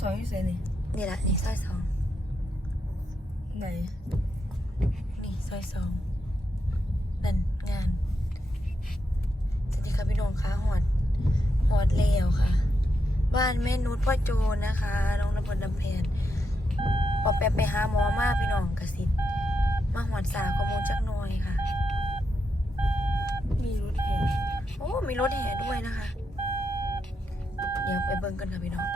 สองอยู่ไสนี่นี่แหละนี่ซอยสองไหนนี่ซอยสองนั่นงานสวัสดีค่ะพี่น้องคะหอดหอดเลวค่ะ บ้านแม่นุชพ่อโจนะคะน้องนพลดำเพนพอแปบไปหาหมอมาพี่น้องกระสิบมาหอดสาข้อมูลจักหน่อยค่ะ มีรถแห่โอ้มีรถแห่ด้วยนะคะ เดี๋ยวไปเบิ่งกันค่ะพี่น้อง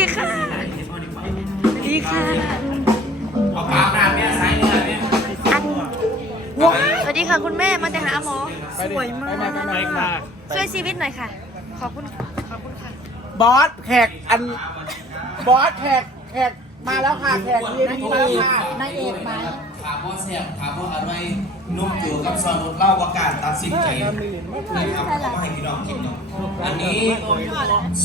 ดีค่ะสวัสดีค่ะเอาปากหน้าเนี่ยซ้ายเนี่ยเนี่ยอันว้าวสวัสดีค่ะคุณแม่มาแต่หาหมอ สวยมากไปค่ะช่วยชีวิตหน่อยค่ะ ขอบคุณ ขอบคุณค่ะ บอสแขกอัน บอสแขกแขกมาแล้วค่ะแขกเย็นมาแล้วค่ะนายเอกมาถามว่าแซ่บถามว่าอร่อยนุ่มอยู่กับซอนุดเล่าว่าการตัดสินใจนะครับเขามาให้พี่น้องกินเนาะอันนี้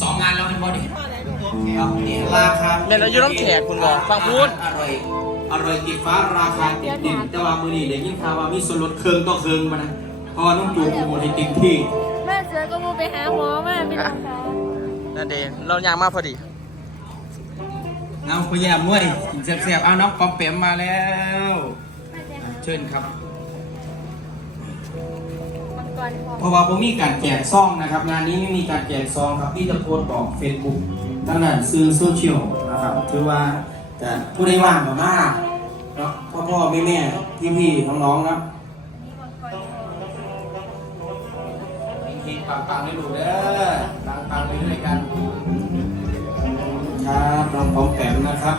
สองงานแล้วเป็นบอดี้ค รับนี่ราคาเล่นแล้วอยู่ต้องแขกคุณบอกฟังพูด อร่อยอร่อยติดฟ้าราคาติดดินแต่ว่ามือนี้เด็กยิ่งข่าวว่ามีส่วนลดเครื่องต่อเครื่องมานะเพราะว่านุ่มจูโปรโมทให้เต็มที่แม่เสือก็มูไปหาหมอมาพี่น้องคะนั่นเดงเรายางมาพอดีเอาพยายามด้วยกินแซ่บๆเอาน้องปอมเป๋มมาแล้ว เชิญครับ เพราะว่าผมมีการแจกซองนะครับ งานนี้ไม่มีการแจกซองครับพี่จะโพสต์บอกเฟซบุ๊กตั้งแต่ซื้อโซเชียลนะครับถือว่าจะผู้ใดว่างมามากเนาะพ่อพ่อแม่แม่พี่พี่ๆน้องๆนะทีปังๆได้ดูเด้อปังๆไปด้วยกัน ครับน้องปอมแปมนะครับ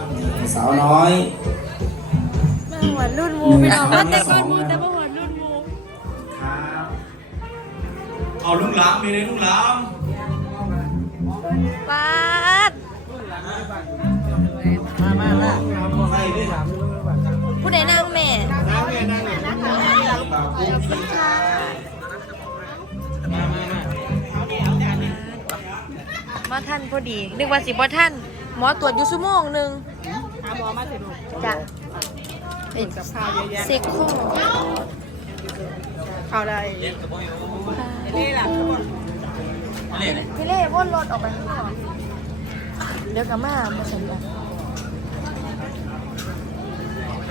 สาวน้อย มาหวานรุ่นมูพี่น้องมาแต่รุ่นมูแเอาลุงหลามมีเลยลุงหลามปาดมามามาใครด้วยครับผู้ใดนั่งแม่นั่งเลยนั่งเลยค่ะมามามามาท่านพอดี นึกว่าสิบ่ท่าน หมอตรวจอยู่ชั่วโมงหนึ่งหาหมอมาสิลูกจ้ะเป็นกับข้าวเยอะแยะเซ็กโค ข้าวได้นี่ล่ะทุกคนพี่เล่ว่นรถออกไปข้างนอกเดี๋ยวกับมามาสนใจ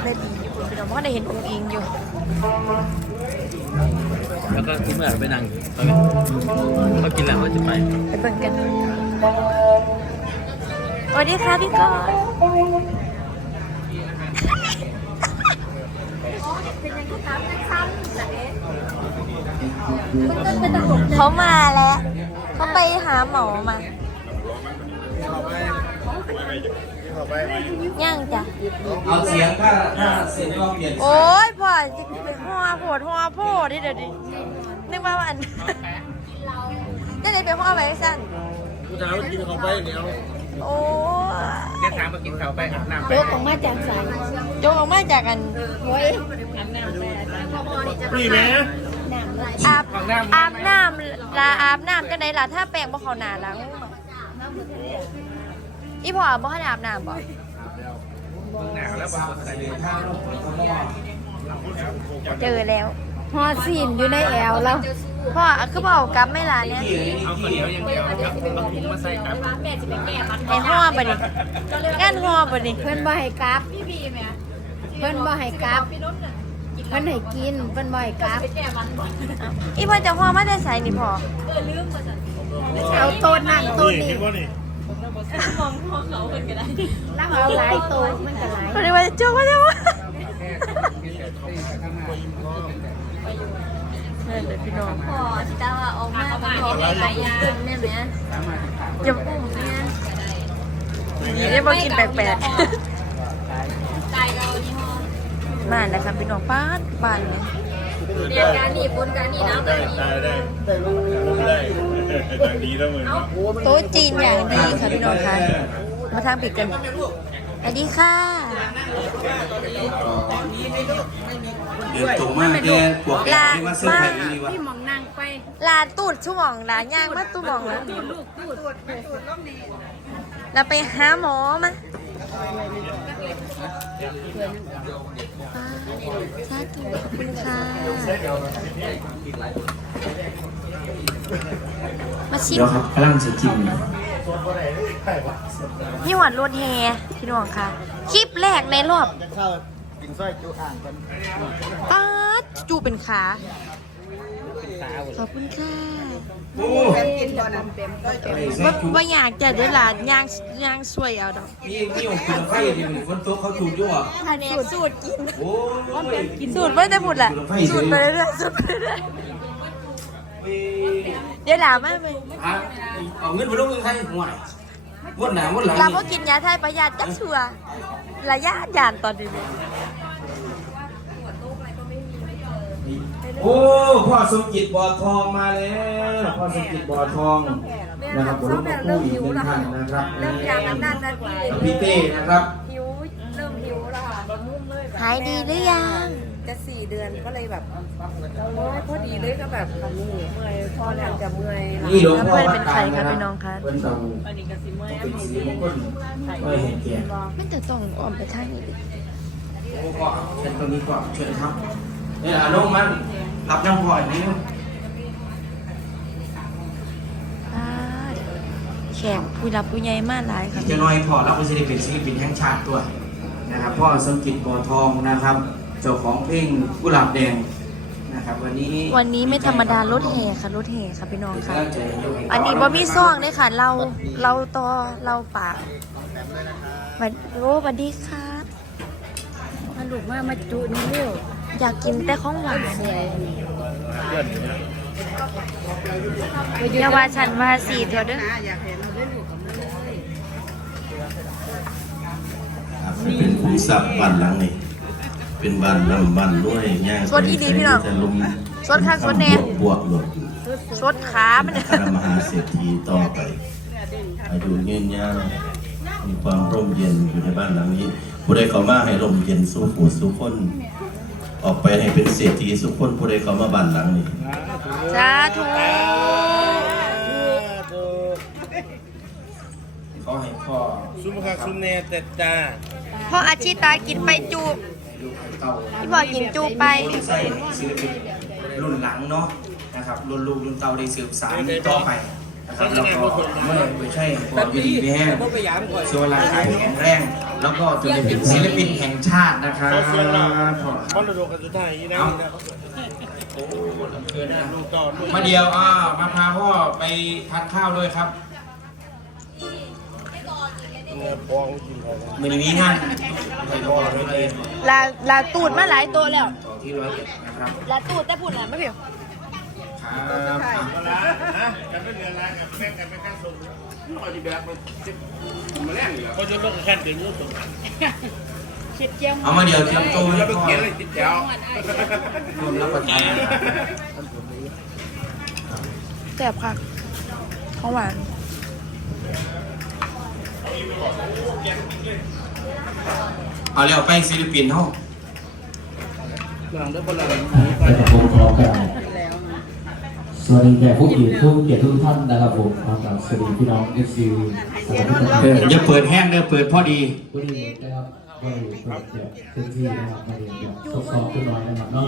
ได้ดีอยู่พี่น้องเพราะได้เห็นองค์อิงอยู่ แล้วก็ที่เมื่อไปนั่งเขาเขากินแล้วก็จะไปไปเบิ่งกันสวัสดีค่ะพี่กอน เขามาแล้วเขาไปหาหมอมาย่างจ้ะ เอาเสียงถ้าถ้าเสียงก็เปลี่ยนโอ้ยพ่อจะไปหัวปวดหัวโพดดิเดี๋ยวดินึกว่ามันก็เลยไปหัวไปสั้น ผู้ชายกินเขาไปเดียวโอ้แค่ถามมากินเขาไปอาบน้ำไปโจกออกมาจากสายโจกออกมาจากกันโอ้ยพี่แม่อาบอาบน้ำลาอาบน้ำจังไดล่ะถ้าแปรงบ่เข้าหน้าล้างอีพ่อบ่ให้อาบน้ำบ่หนาวแล้วบ้าใส่เดือดถ้าเราเขาก็เจอแล้วฮอสินอยู่ในแอวแล้ว พ่อคือบ่เอากลับไม่ล่ะเนี่ยที่เลยเอาข้าวเหนียวอย่างเดียวครับบางถุงมาใส่ครับให้ห่อบ่นี่งานห่อบ่นี่เพิ่นบ่ให้กลับเพิ่นบ่ให้กลับเพิ่นให้กินเพิ่นบ่ให้กลับอีพ่อจะห่อมาแต่ไสนี่พ่อเอาโต๊ะนั่นโต๊ะนี้แล้วเอาหลายโต๊ะมันก็หลายก็เลยว่าจะโจกว่าจะว่า นั่นแหละพี่น้องพอที่ตาว่าออกมาเป็นของหลายอย่างเนี่ยไหมอย่าปุ่มเนี่ยนี่ได้มากินแปลกตายเรานี่ฮอๆบ้านนะครับพี่น้องป้านบ้านเนี่ยเรียนการนี่ปนการนี่นะการนี่ได้ได้ได้ทางดีแล้วมึงโต๊ะจีนอย่างดีค่ะพี่น้องคะมาทางปิดกันสวัสดีค่ะ ตอนนี้ไม่มีเดินตรงมาแกพวกแกที่มาเสื้อร์ไผ่ดีวะพี่มองนางไปลานตูดชั่วโมงลานย่างมาตูหมองแล้วลูกพูดแล้วไปหาหมอมาสาธุขอบคุณค่ะมาชิมเดี๋ยวครับกำลังจะจิ้มนี่หวานรถแฮพี่น้องค่ะ คลิปแรกในรอบข้าว กินสร้อยจูอ่างกันป๊าดจูเป็นขา ขอบคุณค่ะโอ้กินก่อนนะว่าว่าอยากจะเดี๋ยวหลานย่างย่างสวยเอาดอกมีมีองคุณไฟที่มีคนโต๊ะเขาถูกด้วยอันนี้สูตรกินโอ้ยสูตรไม่ได้พูดแหละสูตรไปเรื่อยๆสูตรไปเรื่อยๆเดี๋ยวหลานมาไหมอะเอาเงินไปลงเงินไทยห่วยมดหนาหมดหลังเราก็กินยาไทยประหยัดจักชัวร์ระยะยานตอนนี้ โอ้ พ่อสมจิตบ่อทองมาแล้ว พ่อสมจิตบ่อทองนะครับผมลูกผู้อีกหนึ่งท่านนะครับเริ่มอยากอันนั้นนะพี่พี่เต้นะครับหิวเริ่มหิวแล้วค่ะหายดีหรือยังจะสี่เดือนก็เลยแบบโอ้ยพอดีเลยก็แบบเมื่อยพอแล้วจะเมื่อยนี่หลวงพ่อแล้วเพื่อนวัเป็ดนกใครลางคะนะพี่น้องคะเป็นเตาอันนี้ก็สิเมื่อยเป็นสีมงคลไม่เห็นแก่มันจะต้องอ้อมไปทางนี้ดิโอ้ก็เชิญตรงนี้ก่อนเชิญครับนี่อนุมัน รับน้ำพออย่างนี้อ่าแขกผู้รับผู้ใหญ่มากหลายค่ะจะน้อยพอรับไปศิลปินศิลปินแห่งชาติตัวนะครับพ่อสมจิตบ่อทองนะครับ เจ้าของเพลงกุหลาบแดงนะครับวันนี้วันนี้ไม่ธรรมดารถแห่ค่ะรถแห่ค่ะพี่น้องเป็นค่ะกำลังใจให้ยกให้อันนี้บ่มีซ่องเลยค่ะ เราเราต่อเราปากวันโอ้สวัสดีครับมาลูกมามาจุนี่เร็ว อยากกินแต่ของหวานอย่าว่าฉันว่าสีเถอะเด้ออยากเห็นเล่นอยู่กับมันเลยครับเป็นคุมทรัพย์บ้านหลังนี้เป็นบ้านลำบ้านรวยย่างสวัสดีดีพี่น้องจะลุมสวัสดีค่ะสวัสดีบวกหลดชดขามันพระมหาเศรษฐีต่อไปอายุยืนยาวมีความร่มเย็นอยู่ในบ้านหลังนี้ ผู้ใดเข้ามาให้ร่มเย็นสู้ผู้สู้คน ออกไปให้เป็นเศรษฐีสุขคนผู้ใดเข้ามาบ้านหลังนี้สาธุขอให้พ่อซุ่มค่ะซุ่มเนแต่จ้าพ่ออาชีตากินไปจูบลูกให้เต้าพี่บอกกินจูบไปใส่ศิลปินรุ่นหลังเนาะนะครับรุ่นลูกรุ่นเต้าได้สืบสานต่อไป นะครับแล้วก็เมื่อไม่ใช่พออยู่ดีไม่แห้งส่วนร่างกายแข็งแรง แล้วก็จะได้เป็นศิลปินแห่งชาตินะครับพ่อมรดกกันสุดท้ายอีนะโอ้เกินนะลูกต่อลูกมาเดียวอ่ามาพาพ่อไปทานข้าวด้วยครับเนื้อพองกินพองมือนี้งานไปพ่อไปเลยลาลาตูดมาหลายตัวแล้วต่อที่ร้อยเอ็ดนะครับลาตูดแต่พูดแหละไม่เพียว ครับอะกันเป็นเนื้อลายกับแม่กันเป็นกาส่งหน่อยดีแบบมันมาแรงอยู่เขาจะต้องแค่เดือนนู้นส่งเอามาเดี๋ยวเตรียมตัวให้แล้วไปพ่อเขียนอะไรติดแถวรวมรับประทานแซ่บค่ะของหวานเอาแล้วไปศิลปินเฮา หลังด้วยพลังนะครับผมขอกราบ สวัสดีแขกผู้เกียรติผู้เกียรติทุกท่านนะครับผมขอกราบสวัสดีพี่น้องเอฟซีสวัสดีทุกท่านเอออย่าเปิดแห้งเด้อเปิดพอดีผู้ดีนะครับก็อยู่เปิดแบบเต็มที่นะครับมาเรียนแบบทดสอบขึ้นน้อยนะครับเนาะ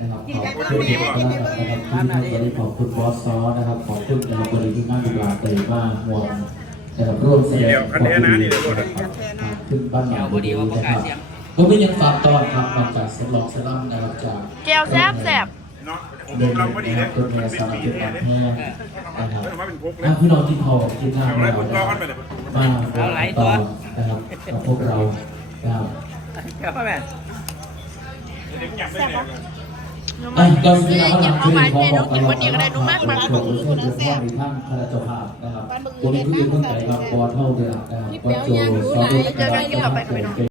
นะครับขอบคุณเด็กๆนะครับที่ท่านวันนี้ขอบคุณบอสซอนะครับขอบคุณนะครับวันนี้ที่นั่งดูแลเตยมากห่วงนะครับร่วมแสดงความยินดีนะครับขึ้นบ้านใหม่วันนี้นะครับก็ไม่ยังฝากตอนครับนอกจากสลองสลัมนะครับจากเจียวแซ่บแซ่บ เนาะผมเดินเราทางพอดีนะคเลรัยบรถเมล์สามสิบวันแห้งนะครับมาเป็นพกเลยถ้าพี่น้องที่พอที่นั่งเอาไรเราผมรอกันไปเลยมาต่อนะครับกับพวกเรานะครับกับพ่อแม่เด็กอยากได้เนี่ยอะก็สิ่งที่เราทำคือขอบอกกันว่าเราชมเพื่อนทุกท่านในท่านคณะเจ้าภาพนะครับคนที่เพิ่งใจรับบอลเท่าเดิมนะครับก็โจสอนด้วยนะครับ